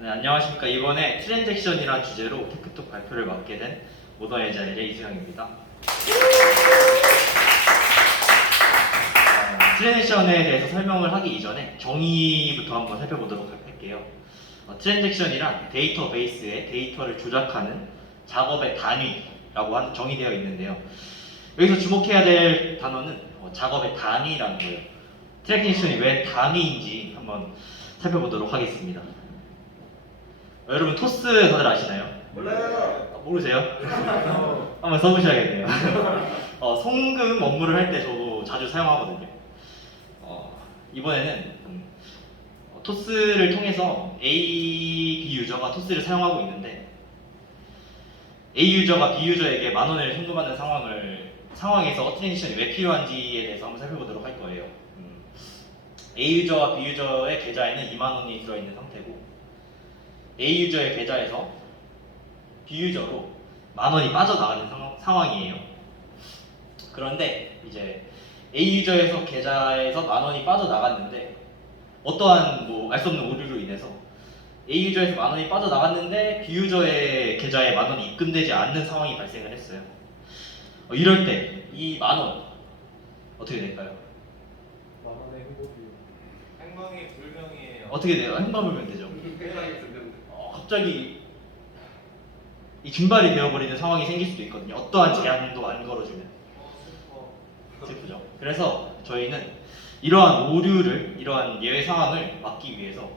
네, 안녕하십니까. 이번에 트랜잭션이라는 주제로 테크톡 발표를 맡게 된 모던의 자리의 이수영입니다. 트랜잭션에 대해서 설명을 하기 이전에 정의부터 한번 살펴보도록 할게요. 트랜잭션이란 데이터베이스에 데이터를 조작하는 작업의 단위라고 정의되어 있는데요. 여기서 주목해야 될 단어는 작업의 단위라는 거예요. 트랜잭션이 왜 단위인지 한번 살펴보도록 하겠습니다. 여러분 토스 다들 아시나요? 몰라요. 모르세요? 한번 써보셔야겠네요. 송금 업무를 할 때 저도 자주 사용하거든요. 이번에는 토스를 통해서 A, B 유저가 토스를 사용하고 있는데 A 유저가 B 유저에게 10,000원을 송금하는 상황에서 트랜지션이 왜 필요한지에 대해서 한번 살펴보도록 할 거예요. A 유저와 B 유저의 계좌에는 20,000원이 들어있는 상태고 A 유저의 계좌에서 B 유저로 10,000원이 빠져나가는 상황이에요. 그런데 이제 A 유저에서 계좌에서 10,000원이 빠져나갔는데 어떠한 알 수 없는 오류로 인해서 A 유저에서 10,000원이 빠져나갔는데 B 유저의 계좌에 10,000원이 입금되지 않는 상황이 발생을 했어요. 이럴 때 이 10,000원 어떻게 될까요? 만원의 행복이요. 행방이 불명이에요. 어떻게 돼요? 행방불명 되죠. 세상에 들렸는데. 갑자기 이 증발이 되어버리는 상황이 생길 수도 있거든요. 어떠한 제한도 안 걸어주면. 슬퍼. 슬프죠. 그래서 저희는 이러한 예외 상황을 막기 위해서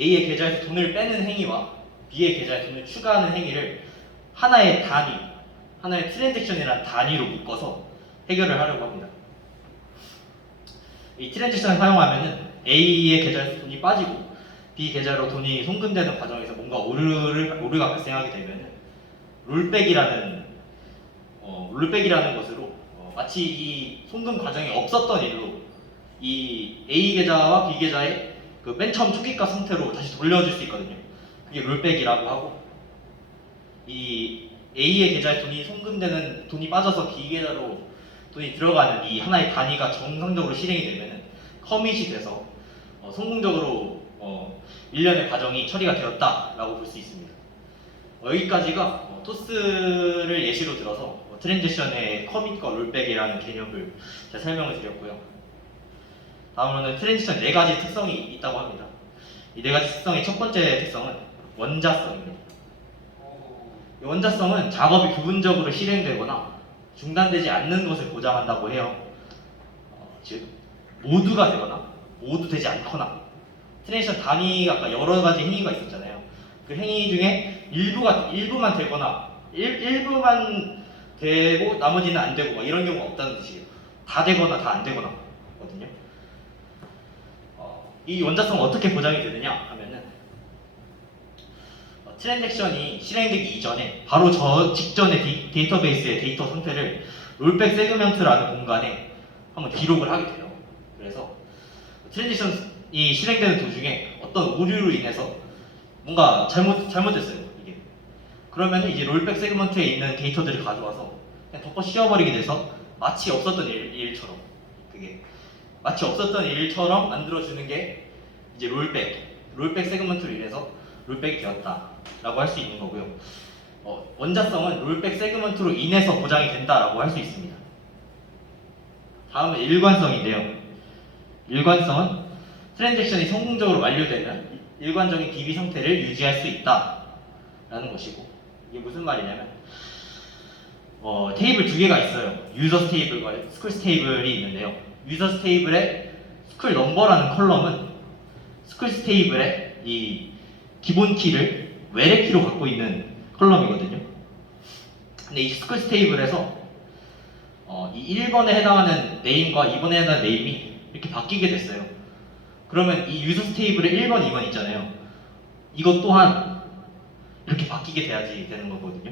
A의 계좌에서 돈을 빼는 행위와 B의 계좌에 돈을 추가하는 행위를 하나의 단위, 하나의 트랜잭션이라는 단위로 묶어서 해결을 하려고 합니다. 이 트랜잭션을 사용하면은 A의 계좌에서 돈이 빠지고 B 계좌로 돈이 송금되는 과정에서 뭔가 오류가 발생하게 되면은 롤백이라는 것으로 마치 이 송금 과정이 없었던 일로 이 A 계좌와 B 계좌의 그 맨 처음 초기가 상태로 다시 돌려줄 수 있거든요. 그게 롤백이라고 하고 이 A의 계좌에 돈이 빠져서 B 계좌로 돈이 들어가는 이 하나의 단위가 정상적으로 실행이 되면은 커밋이 돼서 성공적으로 일련의 과정이 처리가 되었다라고 볼 수 있습니다. 여기까지가 토스를 예시로 들어서 트랜지션의 커밋과 롤백이라는 개념을 제가 설명을 드렸고요. 다음으로는 트랜지션 4가지 특성이 있다고 합니다. 이 4가지 특성의 첫 번째 특성은 원자성입니다. 이 원자성은 작업이 부분적으로 실행되거나 중단되지 않는 것을 보장한다고 해요. 즉 모두가 되거나 모두 되지 않거나 트랜지션 단위가 아까 여러 가지 행위가 있었잖아요. 그 행위 중에 일부만 되거나 일부만 되고 나머지는 안 되고 이런 경우가 없다는 뜻이에요. 다 되거나 다 안 되거나 거든요. 이 원자성은 어떻게 보장이 되느냐 하면은 트랜잭션이 실행되기 이전에 바로 직전에 데이터베이스의 데이터 상태를 롤백 세그먼트라는 공간에 한번 기록을 하게 돼요. 그래서 트랜잭션이 실행되는 도중에 어떤 오류로 인해서 뭔가 잘못됐어요. 이게. 그러면 이제 롤백 세그먼트에 있는 데이터들을 가져와서 그냥 덮어 씌워버리게 돼서 마치 없었던 일처럼 마치 없었던 일처럼 만들어주는 게 이제 롤백 세그먼트로 인해서 롤백이 되었다라고 할 수 있는 거고요. 원자성은 롤백 세그먼트로 인해서 보장이 된다라고 할 수 있습니다. 다음은 일관성인데요. 일관성은 트랜잭션이 성공적으로 완료되면 일관적인 DB 상태를 유지할 수 있다라는 것이고, 이게 무슨 말이냐면 테이블 2개가 있어요. 유저 테이블과 스쿨 테이블이 있는데요. 유저 테이블의 스쿨 넘버라는 컬럼은 스쿨 테이블의 이 기본 키를 외래 키로 갖고 있는 컬럼이거든요. 근데 이 스쿨 테이블에서 이 1번에 해당하는 네임과 2번에 해당하는 네임이 이렇게 바뀌게 됐어요. 그러면 이 유저 테이블에 1번, 2번 있잖아요. 이것 또한 이렇게 바뀌게 돼야지 되는 거거든요.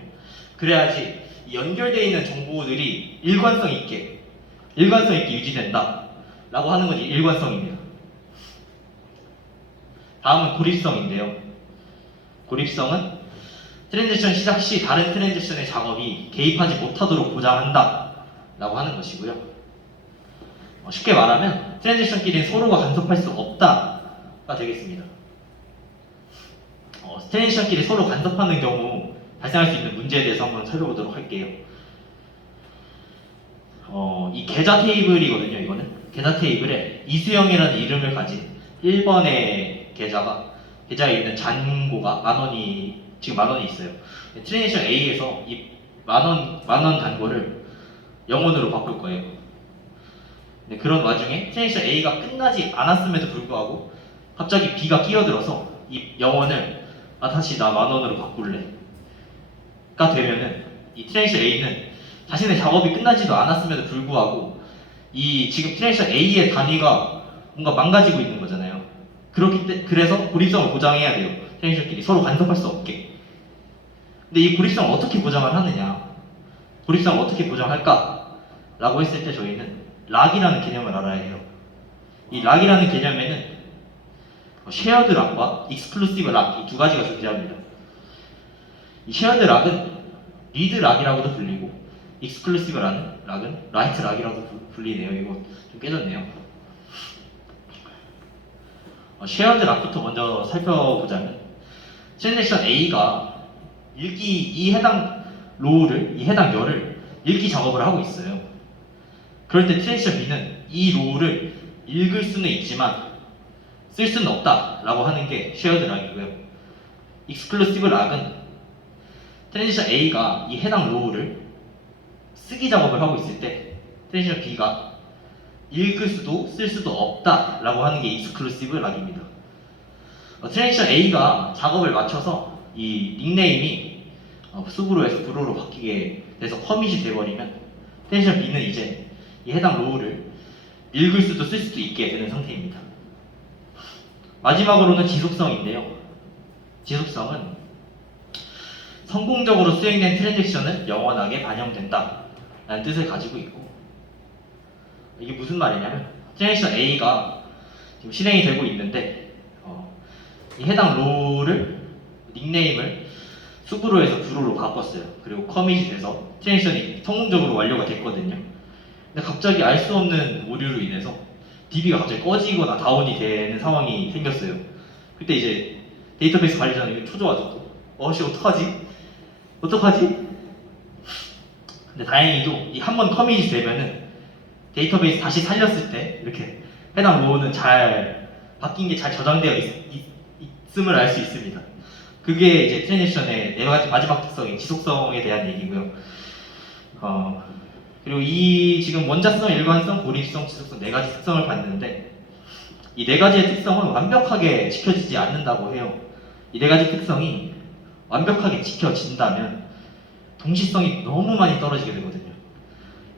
그래야지 연결되어 있는 정보들이 일관성 있게 유지된다 라고 하는 것이 일관성입니다. 다음은 고립성인데요. 고립성은 트랜지션 시작 시 다른 트랜지션의 작업이 개입하지 못하도록 보장한다 라고 하는 것이고요. 쉽게 말하면 트랜지션끼리는 서로가 간섭할 수 없다가 되겠습니다. 트랜지션끼리 서로 간섭하는 경우 발생할 수 있는 문제에 대해서 한번 살펴보도록 할게요. 이 계좌 테이블이거든요. 이거는 계좌 테이블에 이수영이라는 이름을 가진 1번의 계좌에 있는 잔고가 지금 만 원이 있어요. 트랜지션 A에서 이 만 원 잔고를 0원으로 바꿀 거예요. 네, 그런 와중에 트랜지션 A가 끝나지 않았음에도 불구하고 갑자기 B가 끼어들어서 이 0원을 다시 나 만 원으로 바꿀래 가 되면은 이 트랜지션 A는 자신의 작업이 끝나지도 않았음에도 불구하고 이 지금 트랜지션 A의 단위가 뭔가 망가지고 있는 거잖아요. 그래서 고립성을 보장해야 돼요. 트랜지션끼리 서로 간섭할 수 없게. 근데 이 고립성을 어떻게 보장을 하느냐? 고립성을 어떻게 보장할까? 라고 했을 때 저희는 락이라는 개념을 알아야 해요. 이 락이라는 개념에는 쉐어드 락과 익스클루시브 락 이 두 가지가 존재합니다. 이 쉐어드 락은 리드 락이라고도 불리고 익스클루시브 락은 라이트 락이라고 불리네요. 이거 좀 깨졌네요. 쉐어드 락부터 먼저 살펴보자면 트랜지션 A가 이 해당 열을 읽기 작업을 하고 있어요. 그럴 때 트랜지션 B는 이 로우를 읽을 수는 있지만 쓸 수는 없다라고 하는 게 쉐어드 락이고요. 익스클루시브 락은 트랜지션 A가 이 해당 로우를 쓰기 작업을 하고 있을 때 트랜지션 B가 읽을 수도 쓸 수도 없다라고 하는 게 익스클루시브 락입니다. 트랜지션 A가 작업을 마쳐서 이 닉네임이 수브로에서 브로로 바뀌게 돼서 커밋이 돼버리면 트랜지션 B는 이제 이 해당 로우를 읽을 수도 쓸 수도 있게 되는 상태입니다. 마지막으로는 지속성인데요. 지속성은 성공적으로 수행된 트랜잭션은 영원하게 반영된다 라는 뜻을 가지고 있고, 이게 무슨 말이냐면 트랜잭션 A가 지금 실행이 되고 있는데 이 해당 로우를 닉네임을 수브로에서 브로로 바꿨어요. 그리고 커밋이 돼서 트랜잭션이 성공적으로 완료가 됐거든요. 근데 갑자기 알 수 없는 오류로 인해서 DB가 갑자기 꺼지거나 다운이 되는 상황이 생겼어요. 그때 이제 데이터베이스 관리자는 초조하죠. 씨 어떡하지? 근데 다행히도 이 한 번 커밋이 되면은 데이터베이스 다시 살렸을 때 이렇게 해당 로우는 잘 바뀐 게 잘 저장되어 있음을 알 수 있습니다. 그게 이제 트랜지션의 네 가지 마지막 특성인 지속성에 대한 얘기고요. 그리고 이 지금 원자성, 일관성, 고립성, 지속성 네 가지 특성을 봤는데 이 네 가지의 특성은 완벽하게 지켜지지 않는다고 해요. 이 네 가지 특성이 완벽하게 지켜진다면 동시성이 너무 많이 떨어지게 되거든요.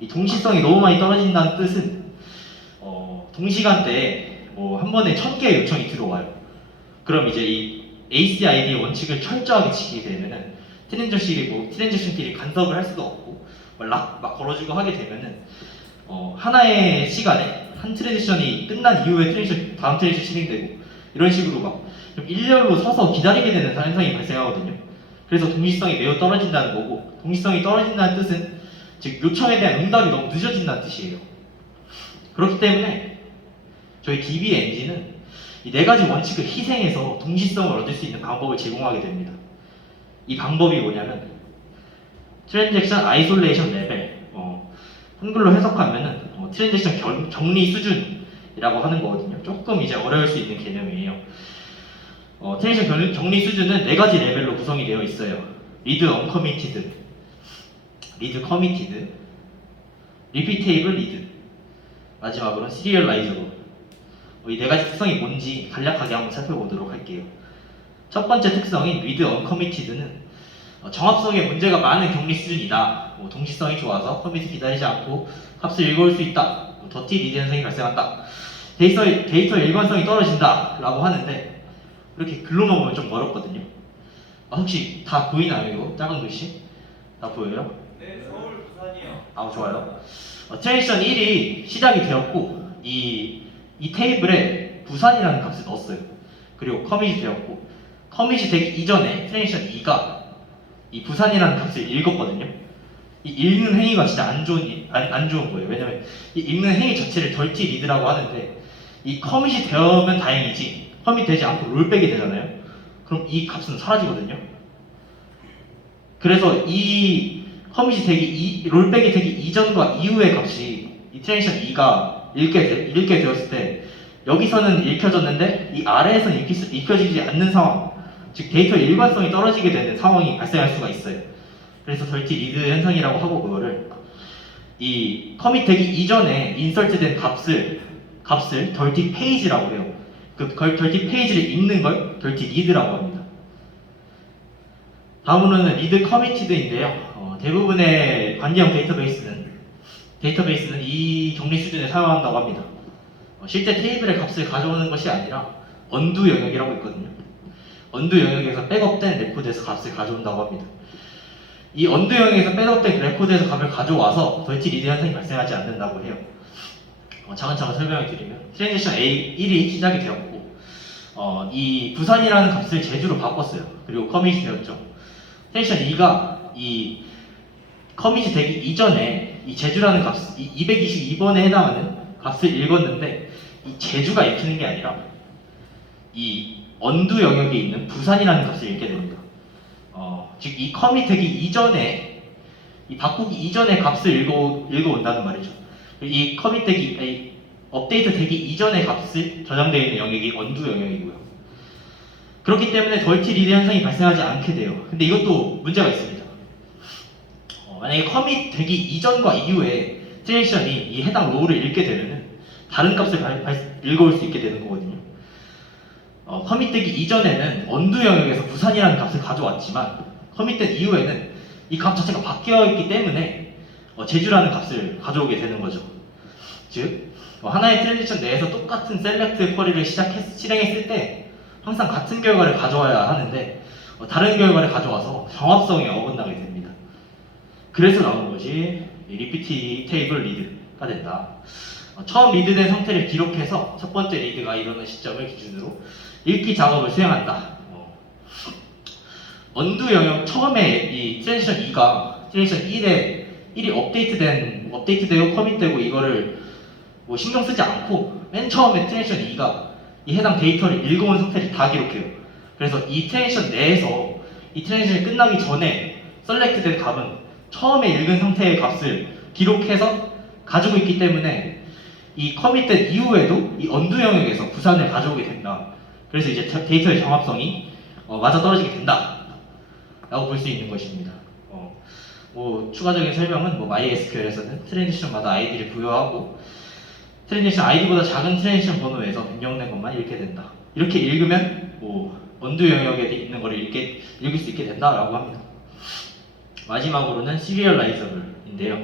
이 동시성이 너무 많이 떨어진다는 뜻은 동시간대에 한 번에 1000개의 요청이 들어와요. 그럼 이제 이 ACID 원칙을 철저하게 지키게 되면은 트랜지션끼리 간섭을 할 수도 없고 막 걸어주고 하게 되면은 하나의 시간에 한 트랜지션이 끝난 이후에 다음 트랜지션 실행되고 이런 식으로 막 좀 일렬로 서서 기다리게 되는 현상이 발생하거든요. 그래서 동시성이 매우 떨어진다는 거고, 동시성이 떨어진다는 뜻은 즉 요청에 대한 응답이 너무 늦어진다는 뜻이에요. 그렇기 때문에 저희 DB 엔진은 이 네 가지 원칙을 희생해서 동시성을 얻을 수 있는 방법을 제공하게 됩니다. 이 방법이 뭐냐면 트랜잭션 아이솔레이션 레벨, 한글로 해석하면은 트랜잭션 정리 수준이라고 하는 거거든요. 조금 이제 어려울 수 있는 개념이에요. 트랜잭션 정리 수준은 네 가지 레벨로 구성이 되어 있어요. 리드 언커미티드, 리드 커미티드, 리피테이블 리드, 마지막으로는 시리얼라이저로. 이 네 가지 특성이 뭔지 간략하게 한번 살펴보도록 할게요. 첫 번째 특성인 리드 언커미티드는 정합성에 문제가 많은 격리 수준이다. 동시성이 좋아서 커밋을 기다리지 않고 값을 읽어올 수 있다. 더티 리드 현상이 발생한다. 데이터 일관성이 떨어진다 라고 하는데 이렇게 글로만 보면 좀 어렵거든요. 혹시 다 보이나요? 이거 작은 글씨? 다 보여요? 네, 서울, 부산이요. 좋아요. 트랜지션 1이 시작이 되었고 이 테이블에 부산이라는 값을 넣었어요. 그리고 커밋이 되었고, 커밋이 되기 이전에 트랜지션 2가 이 부산이라는 값을 읽었거든요. 이 읽는 행위가 진짜 안 좋은 거예요. 왜냐면 이 읽는 행위 자체를 덜티 리드라고 하는데 이 커밋이 되면 다행이지 커밋 되지 않고 롤백이 되잖아요. 그럼 이 값은 사라지거든요. 그래서 이 커밋이 되기 롤백이 되기 이전과 이후의 값이 이 트랜지션 2가 읽게 되었을 때 여기서는 읽혀졌는데 이 아래에서는 읽혀지지 않는 상황, 즉 데이터의 일관성이 떨어지게 되는 상황이 발생할 수가 있어요. 그래서 덜티 리드 현상이라고 하고, 그거를 이 커밋 되기 이전에 인설트된 값을 덜티 페이지라고 해요. 그 덜티 페이지를 읽는 걸 덜티 리드라고 합니다. 다음으로는 리드 커미티드인데요. 대부분의 관계형 데이터베이스는 이 격리 수준을 사용한다고 합니다. 실제 테이블의 값을 가져오는 것이 아니라 언두 영역이라고 있거든요. 언두 영역에서 백업된 레코드에서 값을 가져온다고 합니다. 이 언두 영역에서 백업된 레코드에서 값을 가져와서 덜티 리드 현상이 발생하지 않는다고 해요. 차근차근 설명을 드리면 트랜지션 A1이 시작이 되었고 이 부산이라는 값을 제주로 바꿨어요. 그리고 커밋이 되었죠. 트랜지션 2가 이 커밋이 되기 이전에 이 제주라는 값, 이 222번에 해당하는 값을 읽었는데 이 제주가 읽히는 게 아니라 이 언두 영역에 있는 부산이라는 값을 읽게 됩니다. 즉 이 커밋 되기 이전에 이 바꾸기 이전의 값을 읽어온다는 말이죠. 이 커밋 되기 업데이트 되기 이전의 값이 저장되어 있는 영역이 언두 영역이고요. 그렇기 때문에 덜티 리드 현상이 발생하지 않게 돼요. 근데 이것도 문제가 있습니다. 만약에 커밋 되기 이전과 이후에 트랜지션이 이 해당 로우를 읽게 되면은 다른 값을 읽어올 수 있게 되는 거거든요. 커밋 되기 이전에는 언두 영역에서 부산이라는 값을 가져왔지만 커밋된 이후에는 이 값 자체가 바뀌어 있기 때문에 제주라는 값을 가져오게 되는 거죠. 즉 하나의 트랜지션 내에서 똑같은 셀렉트 쿼리를 실행했을 때 항상 같은 결과를 가져와야 하는데 다른 결과를 가져와서 정합성에 어긋나게 됩니다. 그래서 나온 것이 리피티 테이블 리드가 된다. 처음 리드된 상태를 기록해서 첫 번째 리드가 일어나는 시점을 기준으로 읽기 작업을 수행한다. 언두 영역 처음에 이 트랜지션 2가 트랜지션 1이 업데이트되고 커밋되고 이거를 뭐 신경 쓰지 않고 맨 처음에 트랜지션 2가 이 해당 데이터를 읽어온 상태를 다 기록해요. 그래서 이 트랜지션 내에서 이 트랜지션이 끝나기 전에 셀렉트된 값은 처음에 읽은 상태의 값을 기록해서 가지고 있기 때문에 이 커밋된 이후에도 이 언두 영역에서 부산을 가져오게 된다. 그래서 이제 데이터의 정합성이 맞아떨어지게 된다 라고 볼 수 있는 것입니다. 뭐 추가적인 설명은 뭐 MySQL에서는 트랜지션마다 아이디를 부여하고 트랜지션 아이디보다 작은 트랜지션 번호에서 변경된 것만 읽게 된다. 이렇게 읽으면 뭐 언두 영역에 있는 것을 읽을 수 있게 된다라고 합니다. 마지막으로는 시리얼라이저블인데요.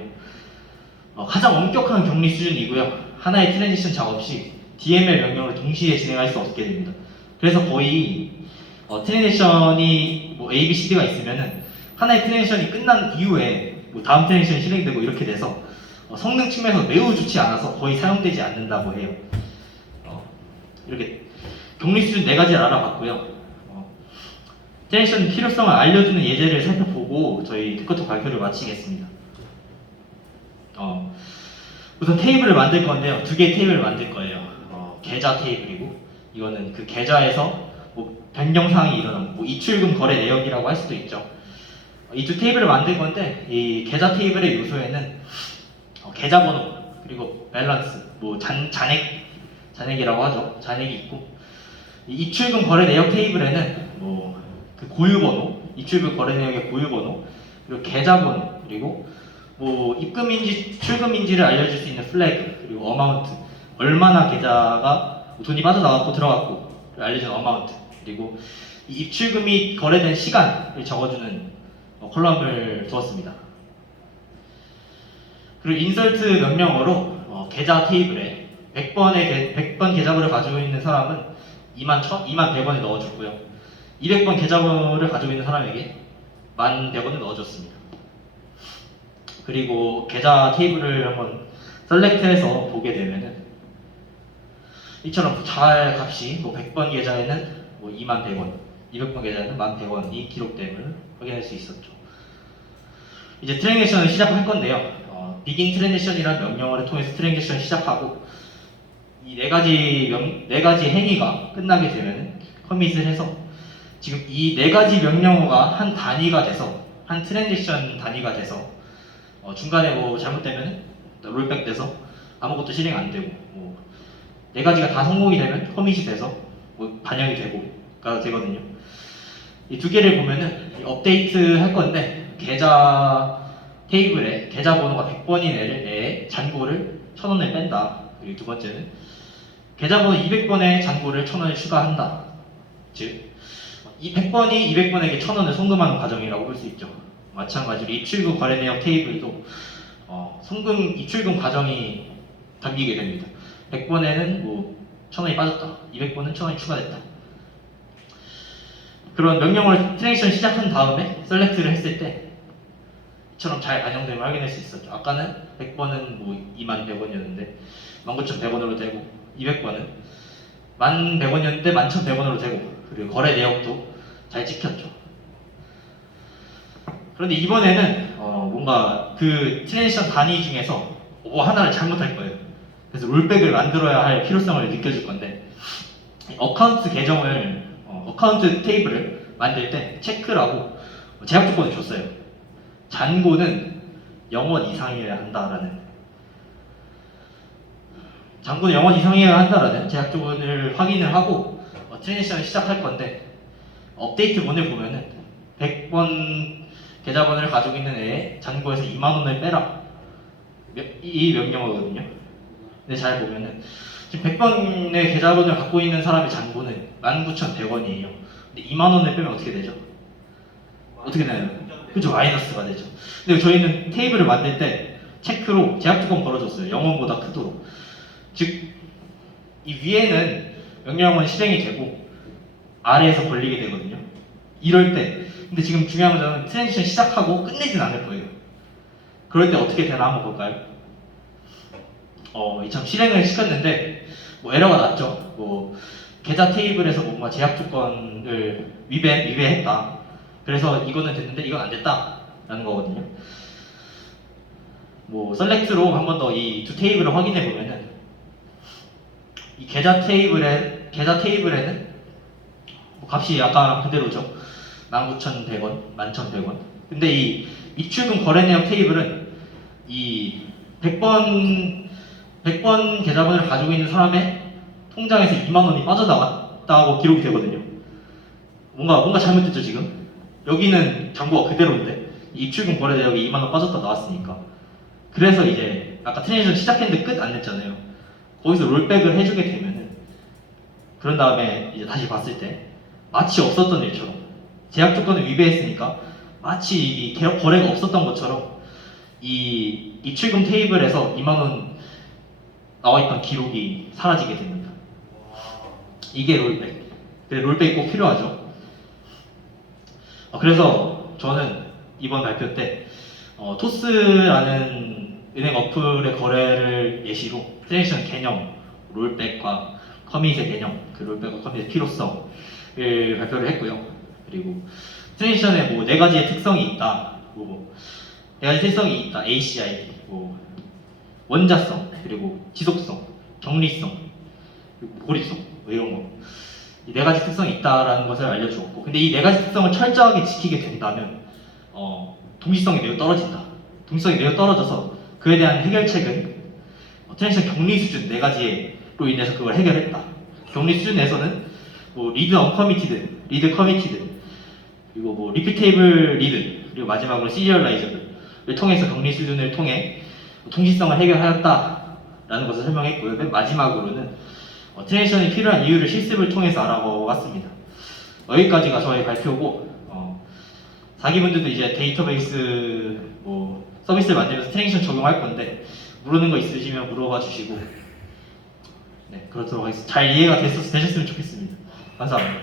가장 엄격한 격리 수준이고요. 하나의 트랜지션 작업 시 DML 명령을 동시에 진행할 수 없게 됩니다. 그래서 거의 트랜지션이 뭐 A, B, C, D가 있으면은 하나의 트랜지션이 끝난 이후에 뭐 다음 트랜지션이 실행되고 이렇게 돼서 성능 측면에서 매우 좋지 않아서 거의 사용되지 않는다고 해요. 이렇게 격리 수준 4가지를 알아봤고요. 트랜지션 필요성을 알려주는 예제를 살펴보고 저희 테크토 발표를 마치겠습니다. 우선 테이블을 만들 건데요. 2개의 테이블을 만들 거예요. 계좌 테이블이고 이거는 그 계좌에서 뭐 변경사항이 일어난 뭐 입출금 거래 내역이라고 할 수도 있죠. 이 두 테이블을 만들 건데 이 계좌 테이블의 요소에는 계좌번호 그리고 밸런스 뭐 잔액이라고 하죠. 잔액이 있고 이 입출금 거래 내역 테이블에는 뭐 그 고유번호, 입출금 거래 내역의 고유번호 그리고 계좌번호 그리고 뭐 입금인지 출금인지를 알려줄 수 있는 플래그 그리고 어마운트 얼마나 계좌가 돈이 빠져나갔고 들어갔고 알려주는 어마운트 그리고 이 입출금이 거래된 시간을 적어주는 콜럼을 두었습니다. 그리고 인설트 명령어로 계좌 테이블에 100번 계좌번호를 가지고 있는 사람은 21,100원을 넣어줬고요. 200번 계좌번호를 가지고 있는 사람에게 10,100원을 넣어줬습니다. 그리고 계좌 테이블을 한번 셀렉트해서 보게 되면은 이처럼 잘 값이 뭐 100번 계좌에는 뭐 21,100원, 200번 계좌에는 11,100원이 기록됨을 확인할 수 있었죠. 이제 트랜지션을 시작할 건데요. begin 트랜지션이라는 명령어를 통해서 트랜지션을 시작하고 이 네 가지 행위가 끝나게 되면은 커밋을 해서 지금 이 네 가지 명령어가 한 단위가 돼서 한 트랜지션 단위가 돼서 중간에 뭐 잘못되면 롤백 돼서 아무것도 실행 안 되고 뭐 네 가지가 다 성공이 되면 커밋이 돼서 뭐 반영이 되고가 되거든요. 이 두 개를 보면은 업데이트 할 건데 계좌 테이블에 계좌 번호가 100번인 애에 잔고를 1000원을 뺀다. 그리고 두 번째는 계좌 번호 200번에 잔고를 1000원을 추가한다. 즉, 이 100번이 200번에게 1000원을 송금하는 과정이라고 볼 수 있죠. 마찬가지로 입출금 거래 내역 테이블도 송금 입출금 과정이 담기게 됩니다. 100번에는 뭐 1000원이 빠졌다. 200번은 1000원이 추가됐다. 그런 명령어를 트랜지션 시작한 다음에 셀렉트를 했을 때 이처럼 잘 반영됨을 확인할 수 있었죠. 아까는 100번은 뭐 21,100원이었는데 19,100원으로 되고 200번은 11,100원이었는데 11,100원으로 되고 그리고 거래 내역도 잘 찍혔죠. 그런데 이번에는 뭔가 그 트랜지션 단위 중에서 하나를 잘못할 거예요. 그래서 롤백을 만들어야 할 필요성을 느껴질 건데 어카운트 계정을 어카운트 테이블을 만들 때 체크라고 제약 조건을 줬어요. 잔고는 0원 이상이어야 한다라는 잔고는 0원 이상이어야 한다라는 제약 조건을 확인을 하고 트랜지션을 시작할 건데 업데이트본을 보면은 100번 계좌번호를 가지고 있는 애의 잔고에서 2만 원을 빼라 이 명령어거든요. 근데 잘 보면은 지금 100번의 계좌번호를 갖고 있는 사람의 잔고는 19,100원이에요. 근데 2만 원을 빼면 어떻게 되죠? 어떻게 되나요? 그죠, 마이너스가 되죠. 근데 저희는 테이블을 만들 때 체크로 제약 조건 걸어줬어요. 0원보다 크도록. 즉, 이 위에는 명령어는 실행이 되고 아래에서 걸리게 되거든요. 이럴 때, 근데 지금 중요한 점은 트랜지션 시작하고 끝내진 않을 거예요. 그럴 때 어떻게 되나 한번 볼까요? 참 실행을 시켰는데 뭐 에러가 났죠. 뭐 계좌 테이블에서 뭔가 제약 조건을 위배했다. 그래서 이거는 됐는데 이건 안 됐다라는 거거든요. 뭐 셀렉트로 한 번 더 이 두 테이블을 확인해 보면은 이 계좌 테이블에는 뭐 값이 아까랑 그대로죠. 19,100원, 11,100원. 근데 이 입출금 거래 내역 테이블은 이 100번 계좌번호를 가지고 있는 사람의 통장에서 2만 원이 빠져나갔다고 기록이 되거든요. 뭔가 잘못됐죠 지금? 여기는 잔고가 그대로인데 입출금 거래 내역이 2만 원 빠졌다 나왔으니까. 그래서 이제 아까 트랜지션 시작했는데 끝 안 냈잖아요. 거기서 롤백을 해주게 되면은 그런 다음에 이제 다시 봤을 때 마치 없었던 일처럼 제약 조건을 위배했으니까 마치 이 거래가 없었던 것처럼 이 입출금 테이블에서 2만 원 나와있던 기록이 사라지게 됩니다. 이게 롤백. 롤백이 꼭 필요하죠. 그래서 저는 이번 발표 때 토스라는 은행 어플의 거래를 예시로 트랜지션 개념, 롤백과 커밋의 개념, 그 롤백과 커밋의 필요성을 발표를 했고요. 그리고 트랜지션에 뭐 네 가지의 특성이 있다. 네 가지 특성이 있다. ACID, 원자성, 그리고 지속성, 격리성, 그리고 고립성, 이런 거. 이 네 가지 특성이 있다라는 것을 알려주었고, 근데 이 네 가지 특성을 철저하게 지키게 된다면 동시성이 매우 떨어진다. 동시성이 매우 떨어져서 그에 대한 해결책은 트랜지션 격리 수준 네 가지로 인해서 그걸 해결했다. 격리 수준에서는 뭐 리드 언커미티드, 리드 커미티드, 그리고 뭐 리피테이블 리드, 그리고 마지막으로 시리얼라이저블을 통해서 격리 수준을 통해 동시성을 해결하였다라는 것을 설명했고요. 맨 마지막으로는 트랜지션이 필요한 이유를 실습을 통해서 알아보았습니다. 여기까지가 저의 발표고, 자기분들도 이제 데이터베이스 서비스를 만들면서 트랜지션 적용할 건데 모르는 거 있으시면 물어봐 주시고, 네, 그렇도록 하겠습니다. 잘 이해가 되셨으면 좋겠습니다. 감사합니다.